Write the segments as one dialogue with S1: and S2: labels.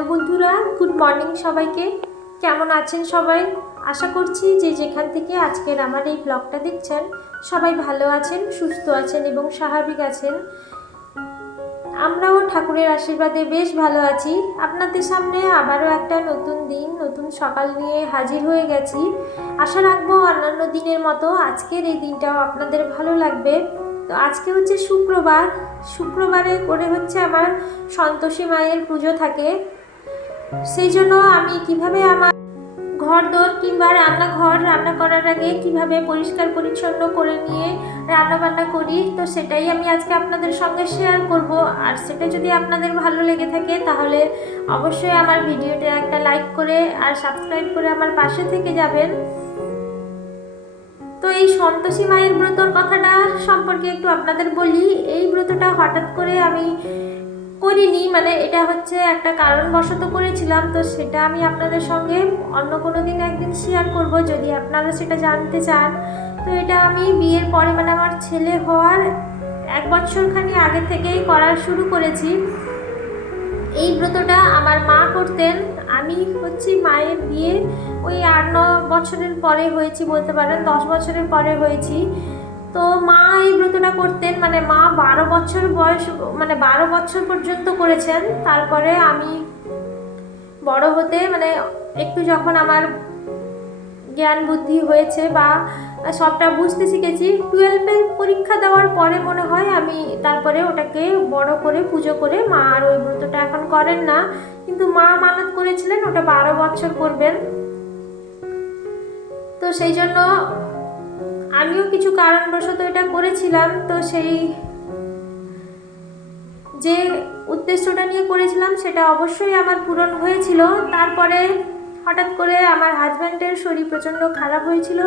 S1: Hello বন্ধুরা, good morning সবাইকে। কেমন আছেন সবাই? আশা করছি যে যেখান থেকে আজকের আমার এই ব্লগটা দেখছেন, সবাই ভালো আছেন, সুস্থ আছেন এবং স্বাভাবিক আছেন। আমরাও ঠাকুরের আশীর্বাদে বেশ ভালো আছি। আপনাদের সামনে আবারও একটা নতুন দিন, নতুন সকাল নিয়ে হাজির হয়ে গেছি। আশা রাখব অন্যান্য দিনের মতো আজকের এই দিনটাও আপনাদের ভালো লাগবে। তো আজকে হচ্ছে শুক্রবার। শুক্রবারে করে হচ্ছে আমার সন্তোষী মায়ের পুজো থাকে। সেই জন্য আমি কীভাবে আমার ঘর দোর কিংবা রান্নাঘর রান্না করার আগে কীভাবে পরিষ্কার পরিচ্ছন্ন করে নিয়ে রান্না বান্না করি, তো সেটাই আমি আজকে আপনাদের সঙ্গে শেয়ার করব। আর সেটা যদি আপনাদের ভালো লেগে থাকে, তাহলে অবশ্যই আমার ভিডিওটা একটা লাইক করে আর সাবস্ক্রাইব করে আমার পাশে থেকে যাবেন। তো এই সন্তোষী মায়ের ব্রতর কথাটা সম্পর্কে একটু আপনাদের বলি। এই ব্রতটা হঠাৎ করে আমি করিনি মানে এটা হচ্ছে একটা কারণবশত করেছিলাম, তো সেটা আমি আপনাদের সঙ্গে অন্য কোনো দিন একদিন শেয়ার করব, যদি আপনারা সেটা জানতে চান। তো এটা আমি বিয়ের পরে মানে আমার ছেলে হওয়ার এক বছরখানি আগে থেকেই করা শুরু করেছি। এই ব্রতটা আমার মা করতেন, আমি হচ্ছি মায়ের বিয়ে, ওই আট, ন বছরের পরে হয়েছি বলতে পারেন, দশ বছরের পরে হয়েছি। তো মা এই ব্রতটা করতেন মানে মা বারো বছর বয়স মানে বারো বছর পর্যন্ত করেছেন। তারপরে আমি বড় হতে মানে একটু যখন আমার জ্ঞান বুদ্ধি হয়েছে বা সবটা বুঝতে শিখেছি টুয়েলভের পরীক্ষা দেওয়ার পরে মনে হয় আমি তারপরে ওটাকে বড় করে পুজো করে মা আর ওই ব্রতটা এখন করেন না। কিন্তু মা মানত করেছিলেন, ওটা বারো বছর করবেন। তো সেই জন্য আমিও কিছু কারণবশত এটা করেছিলাম, তো সেই যে উদ্দেশ্যটা নিয়ে করেছিলাম সেটা অবশ্যই আমার পূরণ হয়েছিল। তারপরে হঠাৎ করে আমার হাজব্যান্ডের শরীর প্রচণ্ড খারাপ হয়েছিল,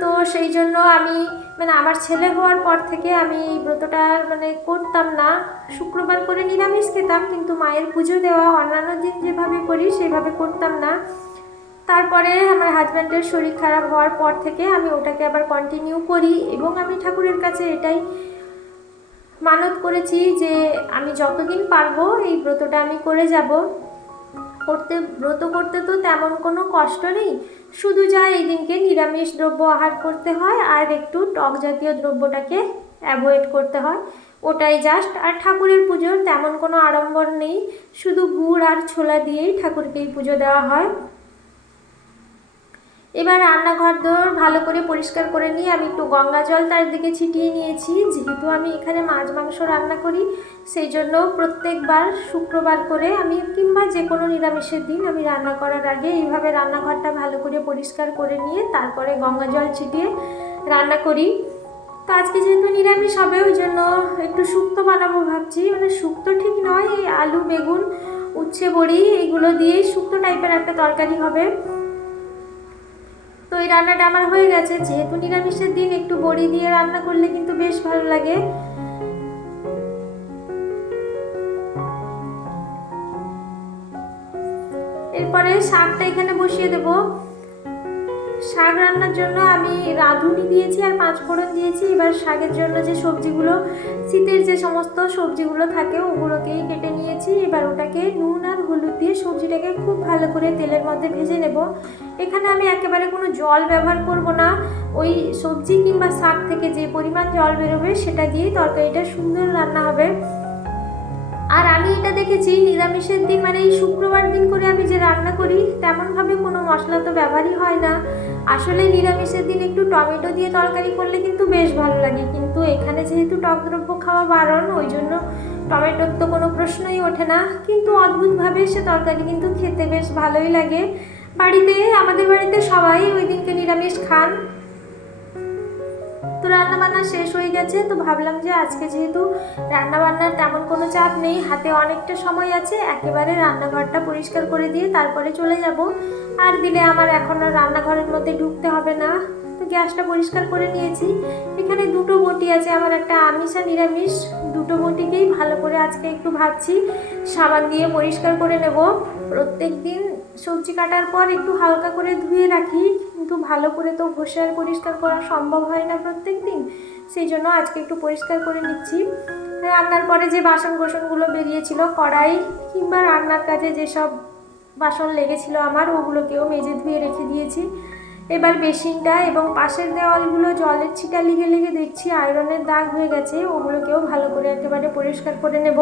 S1: তো সেই জন্য আমি মানে আমার ছেলে হওয়ার পর থেকে আমি এই ব্রতটা মানে করতাম না। শুক্রবার করে নিরামিষ খেতাম, কিন্তু মায়ের পুজো দেওয়া, অন্যান্য দিন যেভাবে করি সেভাবে করতাম না। তারপরে আমার হাজব্যান্ডের শরীর খারাপ হওয়ার পর থেকে আমি ওটাকে আবার কন্টিনিউ করি এবং আমি ঠাকুরের কাছে এটাই মানত করেছি যে আমি যতদিন পারব এই ব্রতটা আমি করে যাব। করতে, ব্রত করতে তো তেমন কোনো কষ্ট নেই। শুধু যা এই দিনকে নিরামিষ দ্রব্য আহার করতে হয় আর একটু টক জাতীয় দ্রব্যটাকে অ্যাভয়েড করতে হয়। ওটাই জাস্ট আর ঠাকুরের পুজোর তেমন কোনো আড়ম্বর নেই। শুধু গুড় আর ছোলা দিয়েই ঠাকুরকে পুজো দেওয়া হয়। এবার রান্নাঘর ধর ভালো করে পরিষ্কার করে নিয়ে আমি একটু গঙ্গা জল তার দিকে ছিটিয়ে নিয়েছি। যেহেতু আমি এখানে মাছ, মাংস রান্না করি, সেই জন্য প্রত্যেকবার শুক্রবার করে আমি কিংবা যে কোনো নিরামিষের দিন আমি রান্না করার আগে এইভাবে রান্নাঘরটা ভালো করে পরিষ্কার করে নিয়ে তারপরে গঙ্গা জল ছিটিয়ে রান্না করি। তো আজকে যেহেতু নিরামিষ হবে, ওই জন্য একটু শুক্তো বানাবো ভাবছি। মানে শুক্তো ঠিক নয়, এই আলু, বেগুন, উচ্ছে, বড়ি, এগুলো দিয়েই শুক্তো টাইপের একটা তরকারি হবে। তো এই রান্নাটা আমার হয়ে গেছে। যেহেতু নিরামিষের দিন, একটু বড়ি দিয়ে রান্না করলে কিন্তু বেশ ভালো লাগে। এরপরে শাকটা এখানে বসিয়ে দেব। শাক রান্নার জন্য আমি রাঁধুনি দিয়েছি আর পাঁচ ফোড়ন দিয়েছি। এবার শাকের জন্য যে সবজিগুলো, শীতের যে সমস্ত সবজিগুলো থাকে ওগুলোকেই কেটে নিয়েছি। এবার ওটাকে নুন আর হলুদ দিয়ে সবজিটাকে খুব ভালো করে তেলের মধ্যে ভেজে নেব। এখানে আমি একেবারে কোনো জল ব্যবহার করব না। ওই সবজি কিংবা শাক থেকে যে পরিমাণ জল বেরোবে সেটা দিয়েই তরকারিটা সুন্দর রান্না হবে। আর আমি এটা দেখেছি নিরামিষের দিন মানে এই দিন করে আমি যে রান্না করি, তেমনভাবে কোনো মশলা তো ব্যবহারই হয় না। আসলে নিরামিষের দিন একটু টমেটো দিয়ে তরকারি করলে কিন্তু বেশ ভালো লাগে। কিন্তু এখানে যেহেতু টক দ্রব্য খাওয়া বারণ, ওই জন্য টমেটোর তো কোনো প্রশ্নই ওঠে না। কিন্তু অদ্ভুতভাবে সে তরকারি কিন্তু খেতে বেশ ভালোই লাগে। বাড়িতে, আমাদের বাড়িতে সবাই ওই দিনকে নিরামিষ খান। তো রান্নাবান্না শেষ হয়ে গেছে, তো ভাবলাম যে আজকে যেহেতু রান্নাবান্নার তেমন কোনো চাপ নেই, হাতে অনেকটা সময় আছে, একেবারে রান্নাঘরটা পরিষ্কার করে দিয়ে তারপরে চলে যাব। আর দিলে আমার এখন আর রান্নাঘরের মধ্যে ঢুকতে হবে না, তো গ্যাসটা পরিষ্কার করে নিয়েছি। এখানে দুটো বটি আছে, আমার একটা আমিষ আর নিরামিষ, দুটো বটিকেই ভালো করে আজকে একটু ভাবছি, সাবান দিয়ে পরিষ্কার করে নেব। প্রত্যেক দিন সবজি কাটার পর একটু হালকা করে ধুয়ে রাখি, কিন্তু ভালো করে তো ঘষে আর পরিষ্কার করা সম্ভব হয় না প্রত্যেক দিন। সেই জন্য আজকে একটু পরিষ্কার করে নিচ্ছি। রান্নার পরে যে বাসন কোসনগুলো বেরিয়েছিল, কড়াই কিংবা রান্নার কাজে যেসব বাসন লেগেছিল আমার, ওগুলোকেও মেজে ধুয়ে রেখে দিয়েছি। এবার বেসিনটা এবং পাশের দেওয়ালগুলো জলের ছিটা লেগে লেগে দেখছি আয়রনের দাগ হয়ে গেছে, ওগুলোকেও ভালো করে একেবারে পরিষ্কার করে নেব।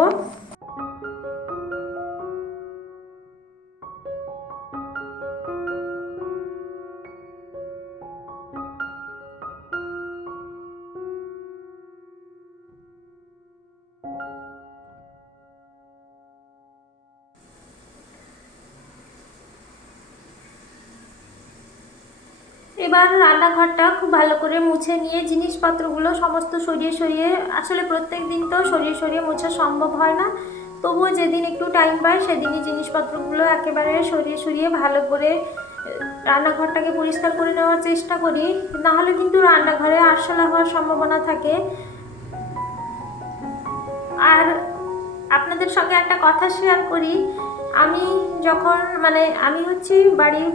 S1: এবার রান্নাঘরটা খুব ভালো করে মুছে নিয়ে জিনিসপত্রগুলো সমস্ত সরিয়ে সরিয়ে, আসলে প্রত্যেক দিন তো সরিয়ে সরিয়ে মোছা সম্ভব হয় না। তবুও যেদিন একটু টাইম পাই, সেদিনই জিনিসপত্রগুলো একেবারে সরিয়ে সরিয়ে ভালো করে রান্নাঘরটাকে পরিষ্কার করে নেওয়ার চেষ্টা করি। নাহলে কিন্তু রান্নাঘরে আরশোলা হওয়ার সম্ভাবনা থাকে। আর আপনাদের সঙ্গে একটা কথা শেয়ার করি। আমি যখন মানে আমি হচ্ছি বাড়ির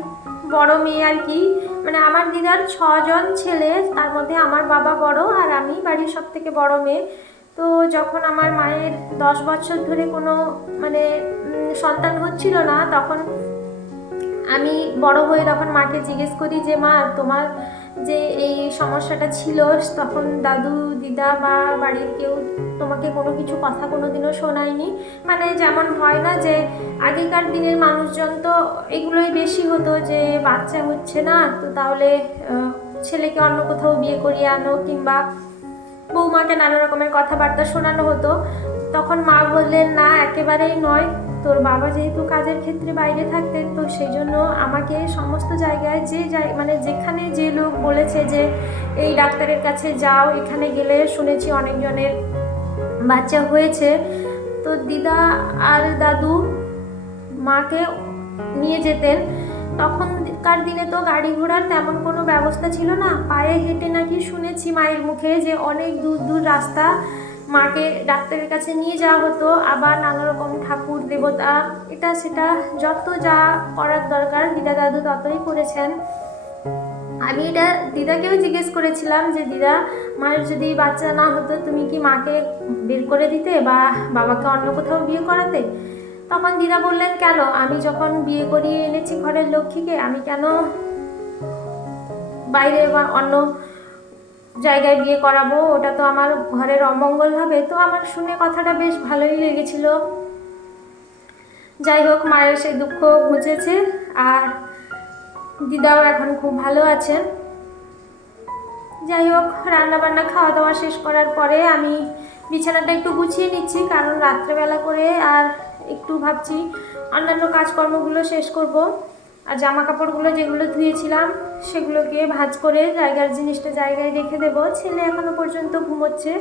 S1: বড় মেয়ে আর কি মানে আমার দিদার ছজন ছেলে, তার মধ্যে আমার বাবা বড় আর আমি বাড়ির সব থেকে বড় মেয়ে। তো যখন আমার মায়ের দশ বছর ধরে কোনো মানে সন্তান হচ্ছিল না, তখন আমি বড় হয়ে তখন মাকে জিজ্ঞেস করি যে, মা, তোমার যে এই সমস্যাটা ছিল, তখন দাদু, দিদা বা বাড়ির কেউ তোমাকে কোনো কিছু কথা কোনো দিনও শোনায়নি। মানে যেমন হয় না যে, আগেকার দিনের মানুষজন তো এগুলোই বেশি হতো যে, বাচ্চা হচ্ছে না, তো তাহলে ছেলেকে অন্য কোথাও বিয়ে করিয়ে আনো কিংবা বৌমাকে নানা রকমের কথাবার্তা শোনানো হতো। তখন মা বললেন, না, একেবারেই নয়। তোর বাবা যেহেতু কাজের ক্ষেত্রে বাইরে থাকতেন, তো সেই জন্য আমাকে সমস্ত জায়গায় যে মানে যেখানে যে লোক বলেছে যে, এই ডাক্তারের কাছে যাও, এখানে গেলে শুনেছি অনেকজনের বাচ্চা হয়েছে। তো দিদা আর দাদু মাকে নিয়ে যেতেন। তখনকার দিনে তো গাড়ি ঘোড়ার তেমন কোনো ব্যবস্থা ছিল না। পায়ে হেঁটে নাকি শুনেছি মায়ের মুখে যে অনেক দূর দূর রাস্তা মাকে ডাক্তারের কাছে নিয়ে যাওয়া হতো, আবার নানা রকম ঠাকুর, দেবতা, এটা সেটা যত যা করার দরকার, দিদা দাদু ততই করেছেন। আমি এটা দিদাকেও জিজ্ঞেস করেছিলাম যে, দিদা, মায়ের যদি বাচ্চা না হতো, তুমি কি মাকে বের করে দিতে বা বাবাকে অন্য কোথাও বিয়ে করাতে? তখন দিদা বললেন, কেন? আমি যখন বিয়ে করিয়ে এনেছি ঘরের লক্ষ্মীকে, আমি কেন বাইরে বা অন্য জায়গায় বিয়ে করাবো, ওটা তো আমার ঘরের অমঙ্গল হবে। তো আমার শুনে কথাটা বেশ ভালোই লেগেছিল। যাই হোক, মায়ের সেই দুঃখ ঘুচেছে আর দিদাও এখন খুব ভালো আছেন। যাই হোক রান্না বান্না খাওয়া দাওয়া শেষ করার পরে আমি বিছানাটা একটু গুছিয়ে নিচ্ছি, কারণ রাত্রেবেলা করে আর একটু ভাবছি অন্যান্য কাজকর্মগুলো শেষ করব। আর জামা কাপড়গুলো যেগুলো ধুয়েছিলাম সেগুলোকে ভাঁজ করে জায়গার জিনিসটা জায়গায় রেখে দেব। ছেলে এখনও পর্যন্ত ঘুমোচ্ছে।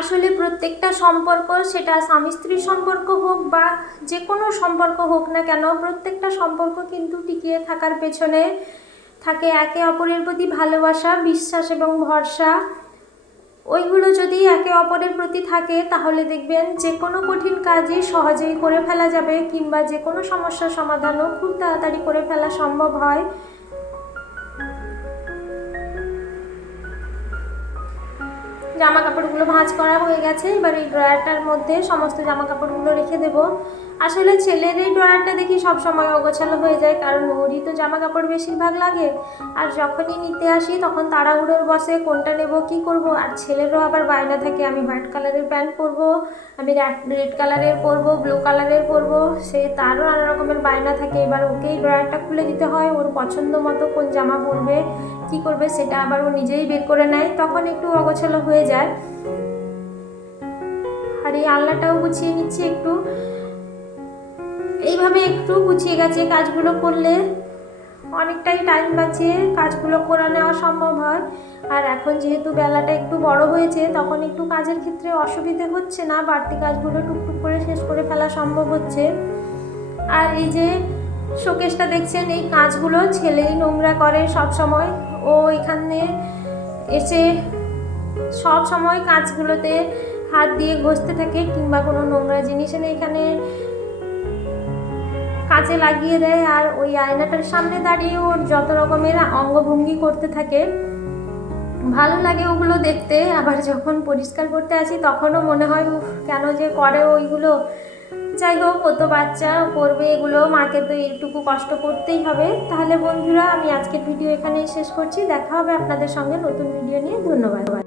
S1: আসলে প্রত্যেকটা সম্পর্ক সেটা স্বামী স্ত্রীর সম্পর্ক হোক বা যে কোনো সম্পর্ক হোক না কেন, প্রত্যেকটা সম্পর্ক কিন্তু টিকিয়ে থাকার পেছনে থাকে একে অপরের প্রতি ভালোবাসা, বিশ্বাস এবং ভরসা। ওইগুলো যদি একে অপরের প্রতি থাকে, তাহলে দেখবেন যে কোনো কঠিন কাজই সহজেই করে ফেলা যাবে কিংবা যে কোনো সমস্যার সমাধানও খুব তাড়াতাড়ি করে ফেলা সম্ভব হয়। জামা কাপড়গুলো ভাঁজ করা হয়ে গেছে। এবার এই ড্রয়ারটার মধ্যে সমস্ত জামা কাপড়গুলো রেখে দেবো। আসলে ছেলের এই ড্রয়ারটা দেখি সব সময় অগোছালো হয়ে যায়, কারণ ওরই তো জামা কাপড় বেশিরভাগ লাগে। আর যখনই নিতে আসি, তখন তাড়াহুড়োর বসে কোনটা নেব, কি করব? আর ছেলেরও আবার বায়না থাকে, আমি হোয়াইট কালারের প্যান্ট পরব, আমি রেড কালারের পরব, ব্লু কালারের পরবো, সে তারও নানা রকমের বায়না থাকে। এবার ওকেই ড্রয়ারটা খুলে দিতে হয়, ওর পছন্দ মতো কোন জামা পরবে কি করবে সেটা আবার ও নিজেই বের করে নেয়, তখন একটু অগোছালো হয়ে যায়। আর এই আলনাটাও গুছিয়ে নিচ্ছি একটু। এইভাবে একটু গুছিয়ে গেছে কাজগুলো করলে। অনেকটাই টাইম বাঁচিয়ে কাজগুলো করে নেওয়া সম্ভব হয়। আর এখন যেহেতু বেলাটা একটু বড় হয়েছে, তখন একটু কাজের ক্ষেত্রে অসুবিধে হচ্ছে না, বাড়তি কাজগুলো টুকটুক করে শেষ করে ফেলা সম্ভব হচ্ছে। আর এই যে শোকেসটা দেখছেন, এই কাজগুলো ছেলেই নোংরা করে সব সময় ও এখানে এসে সব সময় কাজগুলোতে হাত দিয়ে ঘষতে থাকে কিংবা কোনো নোংরা জিনিস এনে এখানে কাজে লাগিয়ে দেয় আর ওই আয়নাটার সামনে দাঁড়িয়ে ওর যত রকমের অঙ্গভঙ্গি করতে থাকে। ভালো লাগে ওগুলো দেখতে, আবার যখন পরিষ্কার করতে আসি তখনও মনে হয় কেন যে করে ওইগুলো? যাই হোক, ও তো বাচ্চা করবে এগুলো, মাকে তো এইটুকু কষ্ট করতেই হবে। তাহলে বন্ধুরা, আমি আজকের ভিডিও এখানেই শেষ করছি। দেখা হবে আপনাদের সঙ্গে নতুন ভিডিও নিয়ে। ধন্যবাদ।